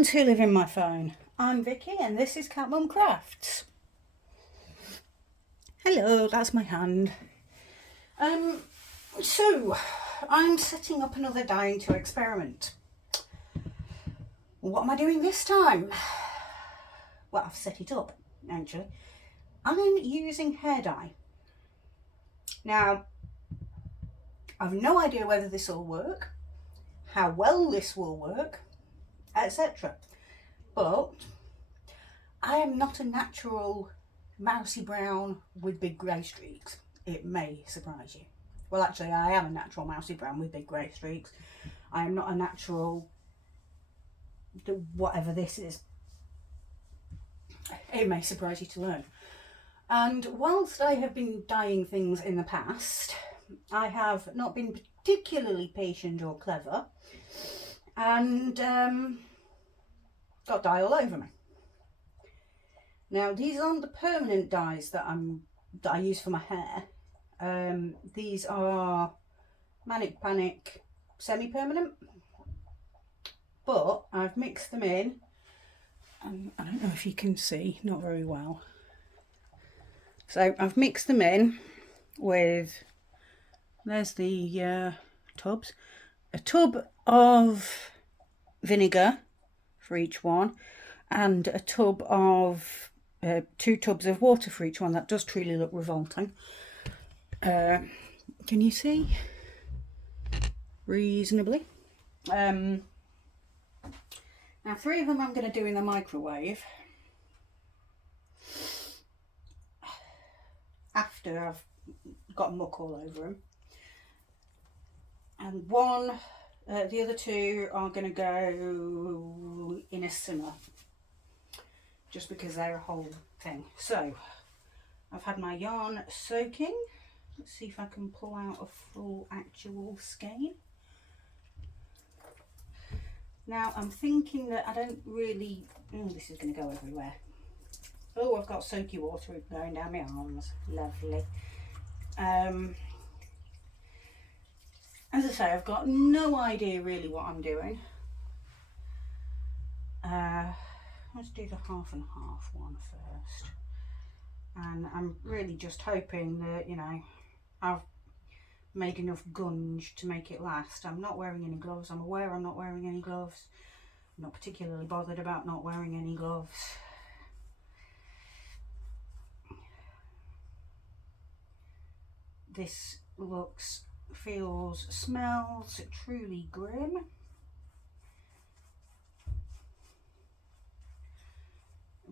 friends who live in my phone. I'm Vicky and this is Cat Mum Crafts. Hello, that's my hand. So I'm setting up another dyeing to experiment. What am I doing this time? Well, I've set it up actually. I'm using hair dye. Now, I've no idea whether this will work, how well this will work, etc. But I am not a natural mousy brown with big grey streaks. It may surprise you. Well, actually, I am a natural mousy brown with big grey streaks. I am not a natural whatever this is. It may surprise you to learn. And whilst I have been dyeing things in the past, I have not been particularly patient or clever and got dye all over me. Now, these aren't the permanent dyes that I use for my hair. These are Manic Panic semi-permanent, but I've mixed them in, and I don't know if you can see, not very well. So I've mixed them in with, there's the tubs, a tub of vinegar for each one, and a tub of 2 tubs of water for each one. That does truly look revolting. Can you see? Reasonably. Now 3 of them I'm going to do in the microwave after I've got muck all over them, and the other 2 are going to go in a simmer, just because they're a whole thing. So I've had my yarn soaking. Let's see if I can pull out a full actual skein. Now I'm thinking that I don't really, this is going to go everywhere. Oh, I've got soaky water going down my arms. Lovely. As I say, I've got no idea really what I'm doing. Let's do the half and half one first. And I'm really just hoping that, you know, I've made enough gunge to make it last. I'm not wearing any gloves. I'm aware I'm not wearing any gloves. I'm not particularly bothered about not wearing any gloves. This looks, feels, smells truly grim.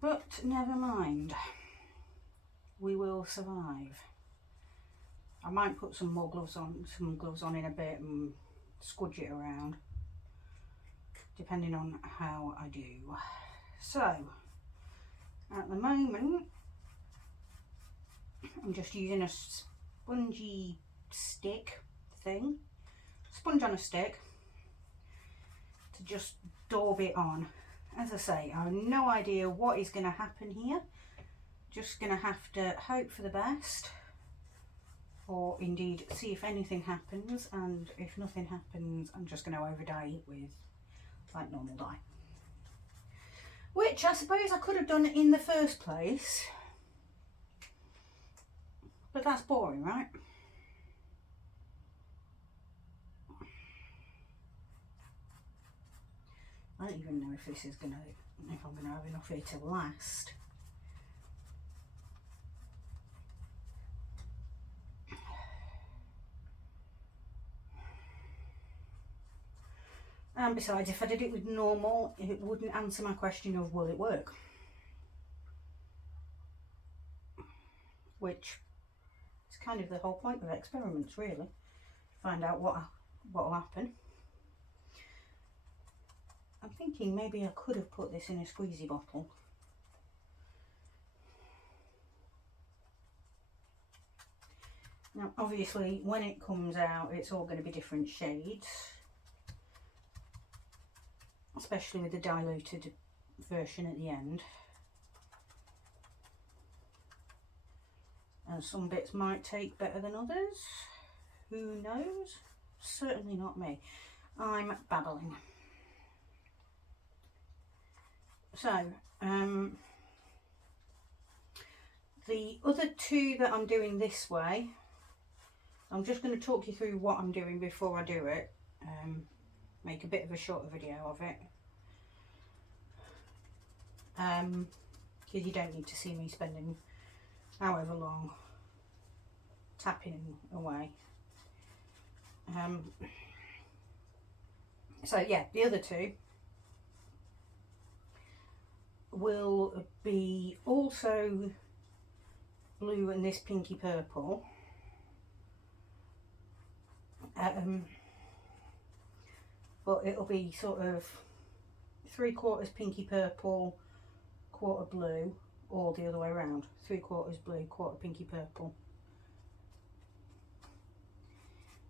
But never mind, we will survive. I might put some gloves on in a bit and squidge it around, depending on how I do. So, at the moment, I'm just using a spongy stick thing, sponge on a stick, to just daub it on. As I say, I have no idea what is going to happen here. Just going to have to hope for the best, or indeed see if anything happens, and if nothing happens, I'm just going to over dye it with like normal dye, which I suppose I could have done in the first place, but that's boring, right? I don't even know if this is gonna, if I'm gonna have enough here to last. And besides, if I did it with normal, it wouldn't answer my question of will it work? Which is kind of the whole point of experiments, really. Find out what will happen. I'm thinking maybe I could have put this in a squeezy bottle. Now obviously when it comes out it's all going to be different shades, especially with the diluted version at the end. And some bits might take better than others. Who knows? Certainly not me. I'm babbling. So the other two that I'm doing this way, I'm just going to talk you through what I'm doing before I do it. Make a bit of a shorter video of it. Because you don't need to see me spending however long tapping away. So yeah, the other two will be also blue and this pinky purple. But it'll be sort of 3/4 pinky purple, 1/4 blue, or the other way around. 3/4 blue, 1/4 pinky purple.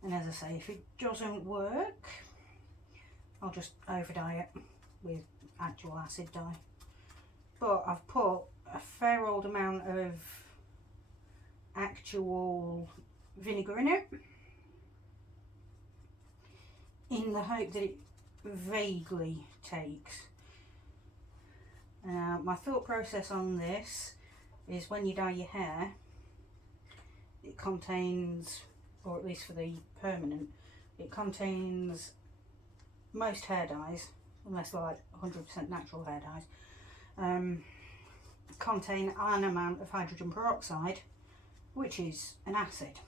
And as I say, if it doesn't work, I'll just over dye it with actual acid dye. But I've put a fair old amount of actual vinegar in it, in the hope that it vaguely takes. My thought process on this is when you dye your hair, it contains, or at least for the permanent, it contains, most hair dyes, unless they're like 100% natural hair dyes, contain an amount of hydrogen peroxide, which is an acid.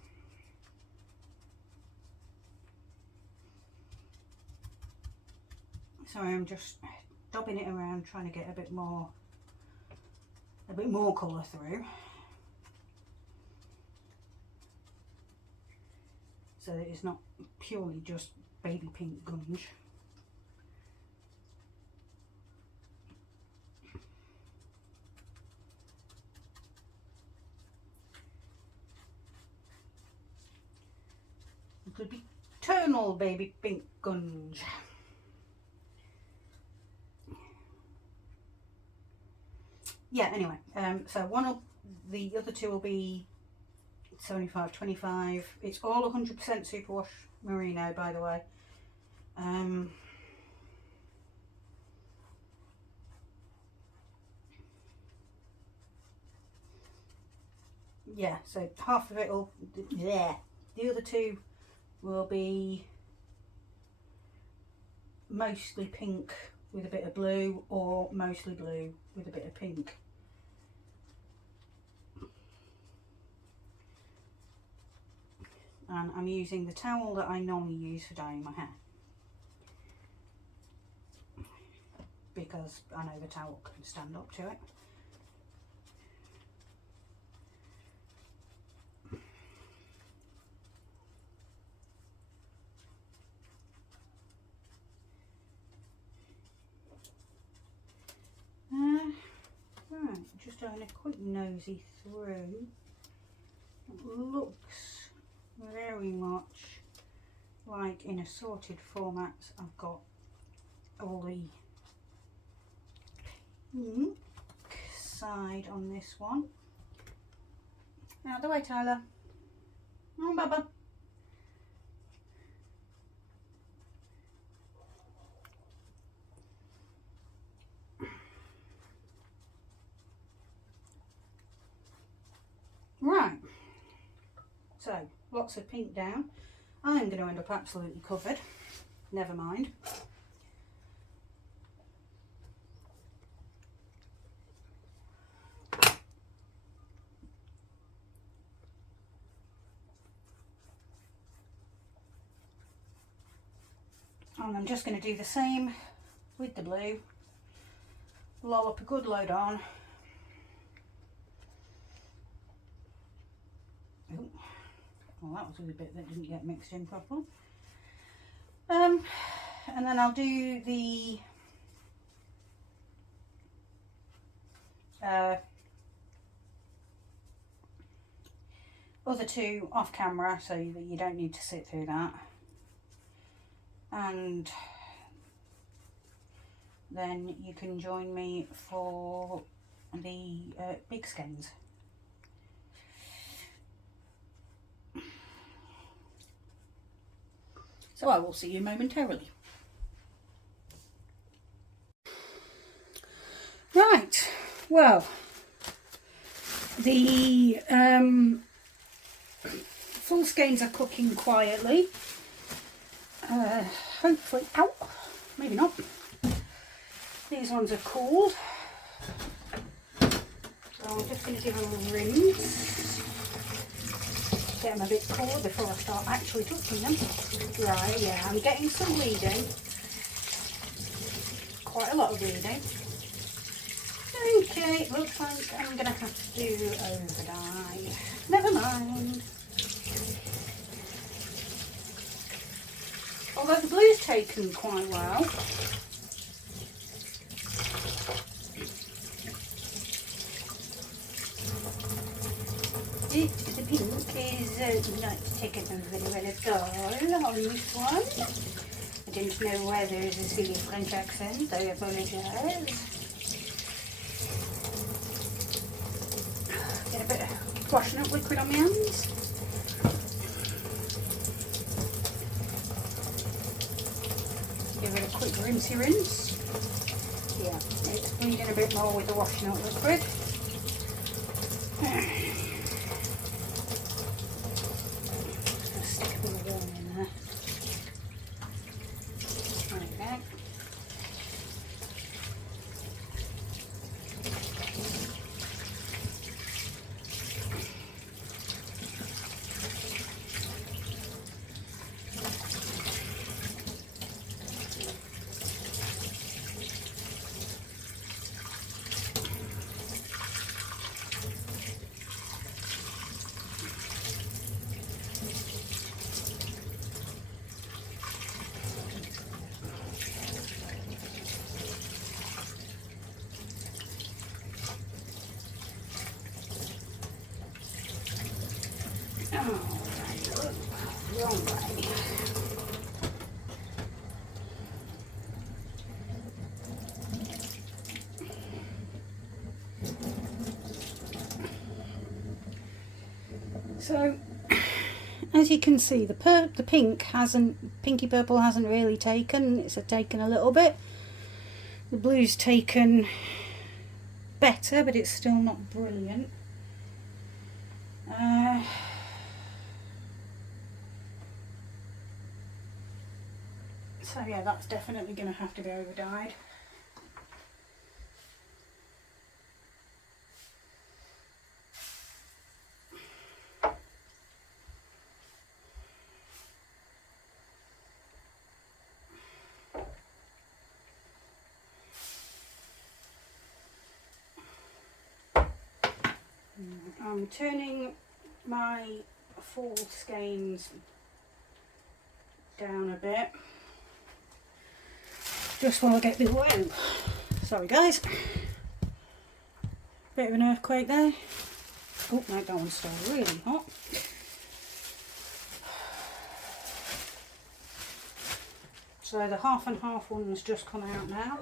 So I'm just dabbing it around, trying to get a bit more colour through, so that it's not purely just baby pink gunge. It could be eternal baby pink gunge. Yeah, anyway, so the other two will be 75/25. It's all 100% superwash merino, by the way. Yeah, so half of it will, yeah, the other two will be mostly pink with a bit of blue, or mostly blue with a bit of pink. And I'm using the towel that I normally use for dyeing my hair, because I know the towel can stand up to it. Right, just having a quick nosy through. It looks very much like in assorted formats. I've got all the pink side on this one. Out of the way, Tyler. Oh, Bubba. Right, so lots of pink down. I'm going to end up absolutely covered. Never mind. And I'm just going to do the same with the blue. Loll up a good load on. Ooh. Well, that was a bit that didn't get mixed in properly. And then I'll do the other two off camera, so that you don't need to sit through that. And then you can join me for the big skeins. So I will see you momentarily. Well, the full skeins are cooking quietly. Hopefully, ow, maybe not. These ones are cooled. So I'm just going to give them a rinse. Get them a bit cool before I start actually touching them. Right, yeah, I'm getting some bleeding. Quite a lot of bleeding. Okay, looks like I'm going to have to do over dye. Never mind. Although the blue's taken quite well. The pink is not taken very well at all on this one. I didn't know whether it was the French accent, I apologise. Get a bit of washing up liquid on my hands. Give it a quick rinsey rinse. Yeah, it's bleeding a bit more with the washing up liquid. Stick a bit of warm in there. There we go. So, as you can see, the pinky purple hasn't really taken. It's taken a little bit. The blue's taken better, but it's still not brilliant. So yeah, that's definitely going to have to be over-dyed. I'm turning my full skeins down a bit, just while I get the whoa. Sorry guys, bit of an earthquake there. Oh no, that one's still really hot. So the half and half one's just come out now.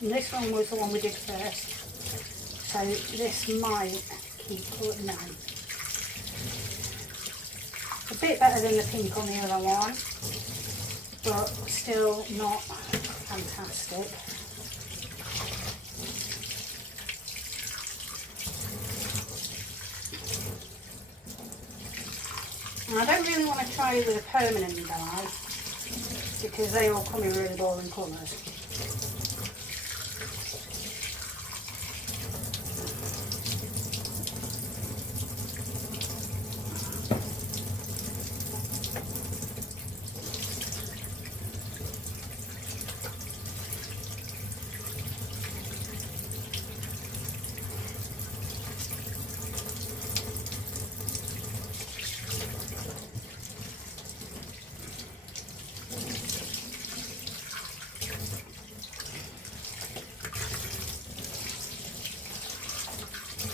And this one was the one we did first, so this might keep putting on. A bit better than the pink on the other one, but still not fantastic. And I don't really want to try it with a permanent dye because they all come in really boring colours.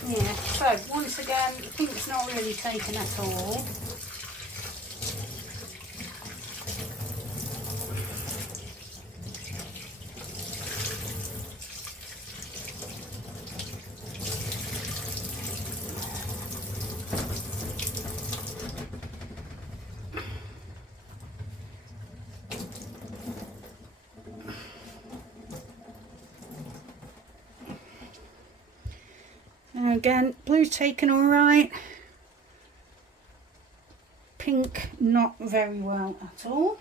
Yeah, so once again, the pink's not really taken at all. again, blue's taken all right. Pink not very well at all.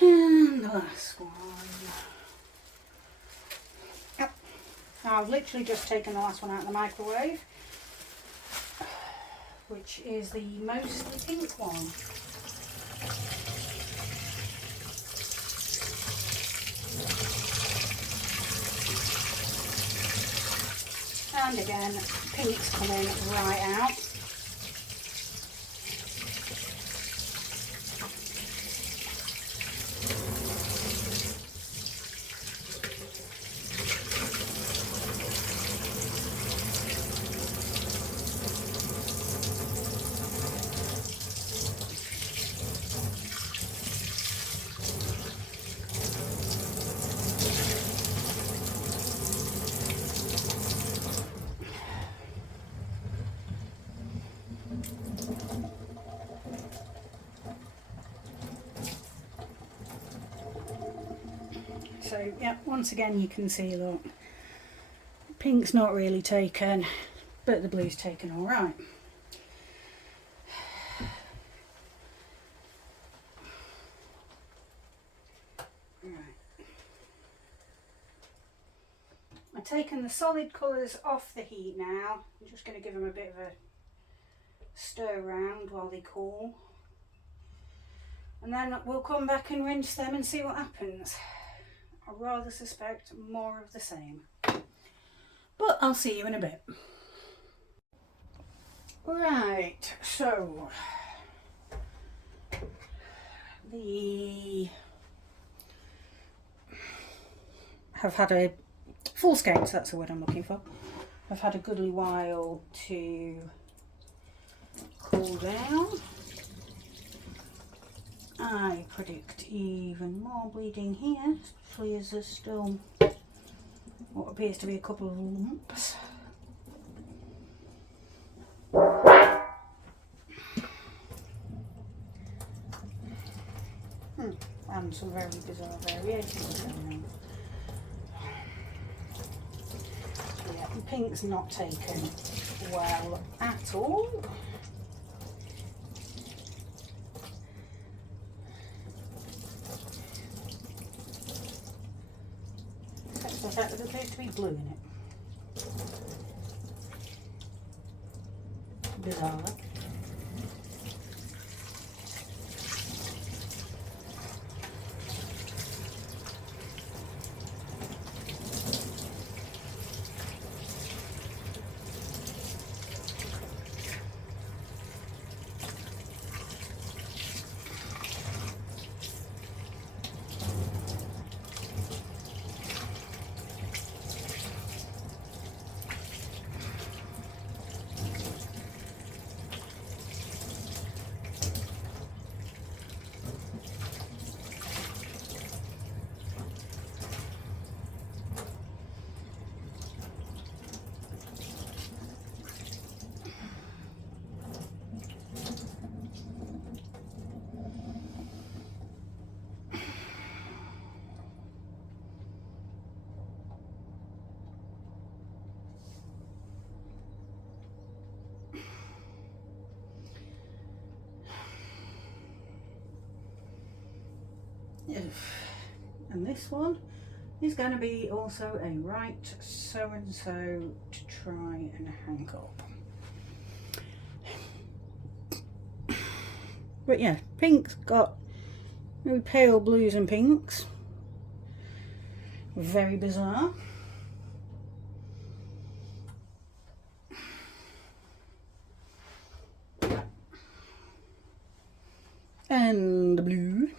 And the last one. Yep. Now I've literally just taken the last one out of the microwave, which is the mostly pink one. And again, pink's coming right out. So yeah, once again you can see, look, pink's not really taken, but the blue's taken all right. I've taken the solid colours off the heat now. I'm just going to give them a bit of a stir around while they cool. And then we'll come back and rinse them and see what happens. I rather suspect more of the same. But I'll see you in a bit. Right, so have had a full skeins, that's the word I'm looking for. I've had a goodly while to cool down. I predict even more bleeding here, especially as there's still what appears to be a couple of lumps. And some very bizarre variations going on. So yeah, the pink's not taken well at all. Except for the fact that there appears to be blue in it. Bizarrely. And this one is going to be also a right so and so to try and hang up. But yeah, pink's got very pale blues and pinks. Very bizarre. And the blue.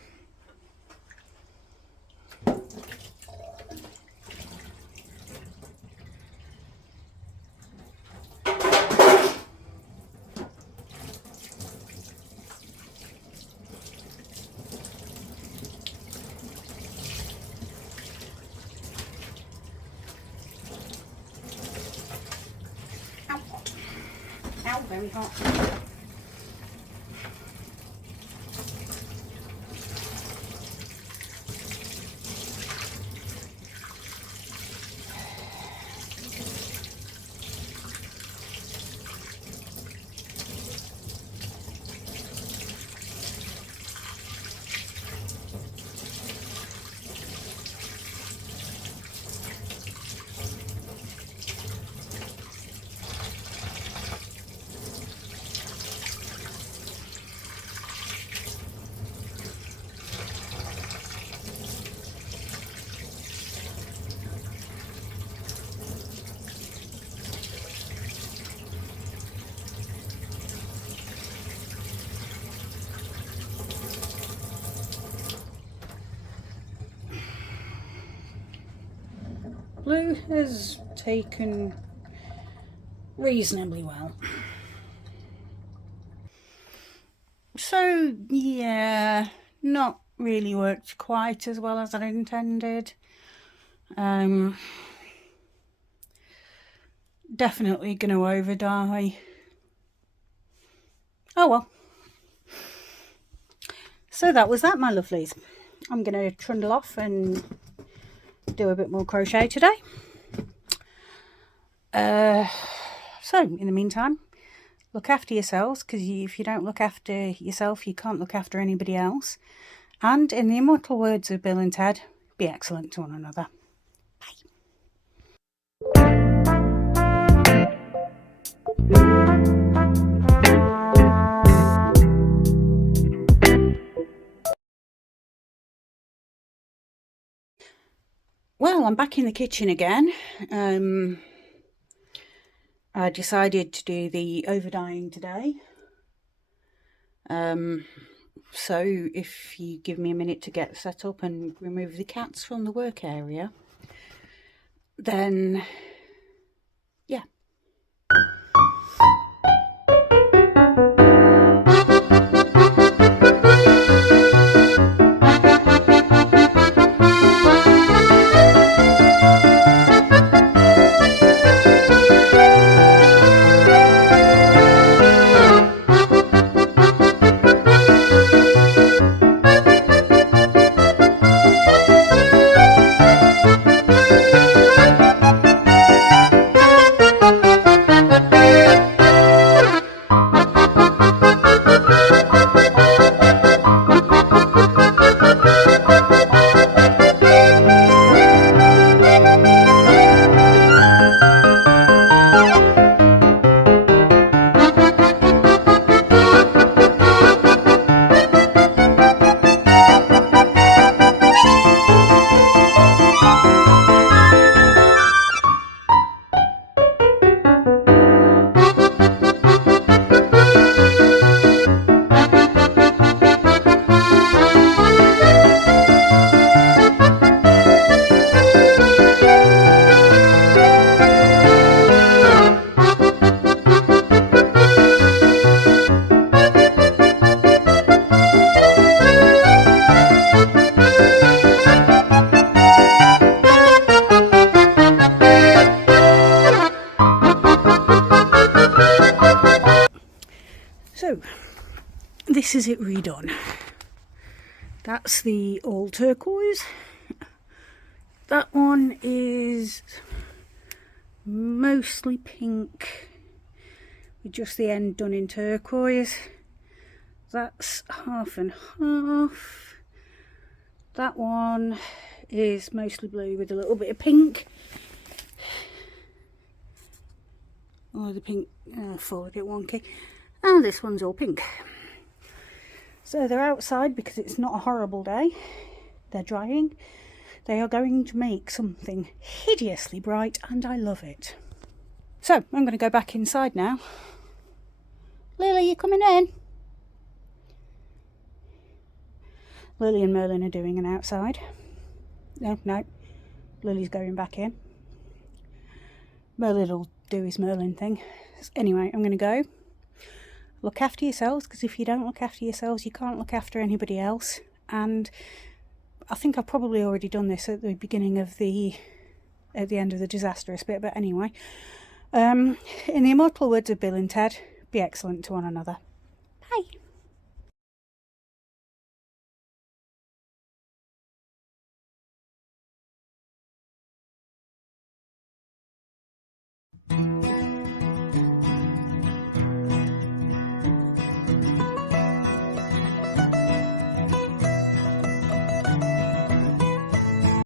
Ow, very hot. blue has taken reasonably well. So yeah, not really worked quite as well as I intended. Definitely going to over dye. Oh well. So that was that, my lovelies. I'm going to trundle off and do a bit more crochet today. So in the meantime, look after yourselves, because if you don't look after yourself, you can't look after anybody else. And in the immortal words of Bill and Ted, be excellent to one another. Well, I'm back in the kitchen again. I decided to do the over dyeing today. So if you give me a minute to get set up and remove the cats from the work area, then yeah. So this is it redone. That's the all turquoise. That one is mostly pink with just the end done in turquoise. That's half and half. That one is mostly blue with a little bit of pink. Oh, the pink fall a bit wonky. And this one's all pink. So they're outside because it's not a horrible day. They're drying. They are going to make something hideously bright, and I love it. So I'm going to go back inside now. Lily, you coming in? Lily and Merlin are doing an outside. No, Lily's going back in. Merlin will do his Merlin thing. Anyway, I'm going to go. Look after yourselves, because if you don't look after yourselves, you can't look after anybody else. And I think I've probably already done this at the beginning of at the end of the disastrous bit, but anyway. In the immortal words of Bill and Ted, be excellent to one another. Bye.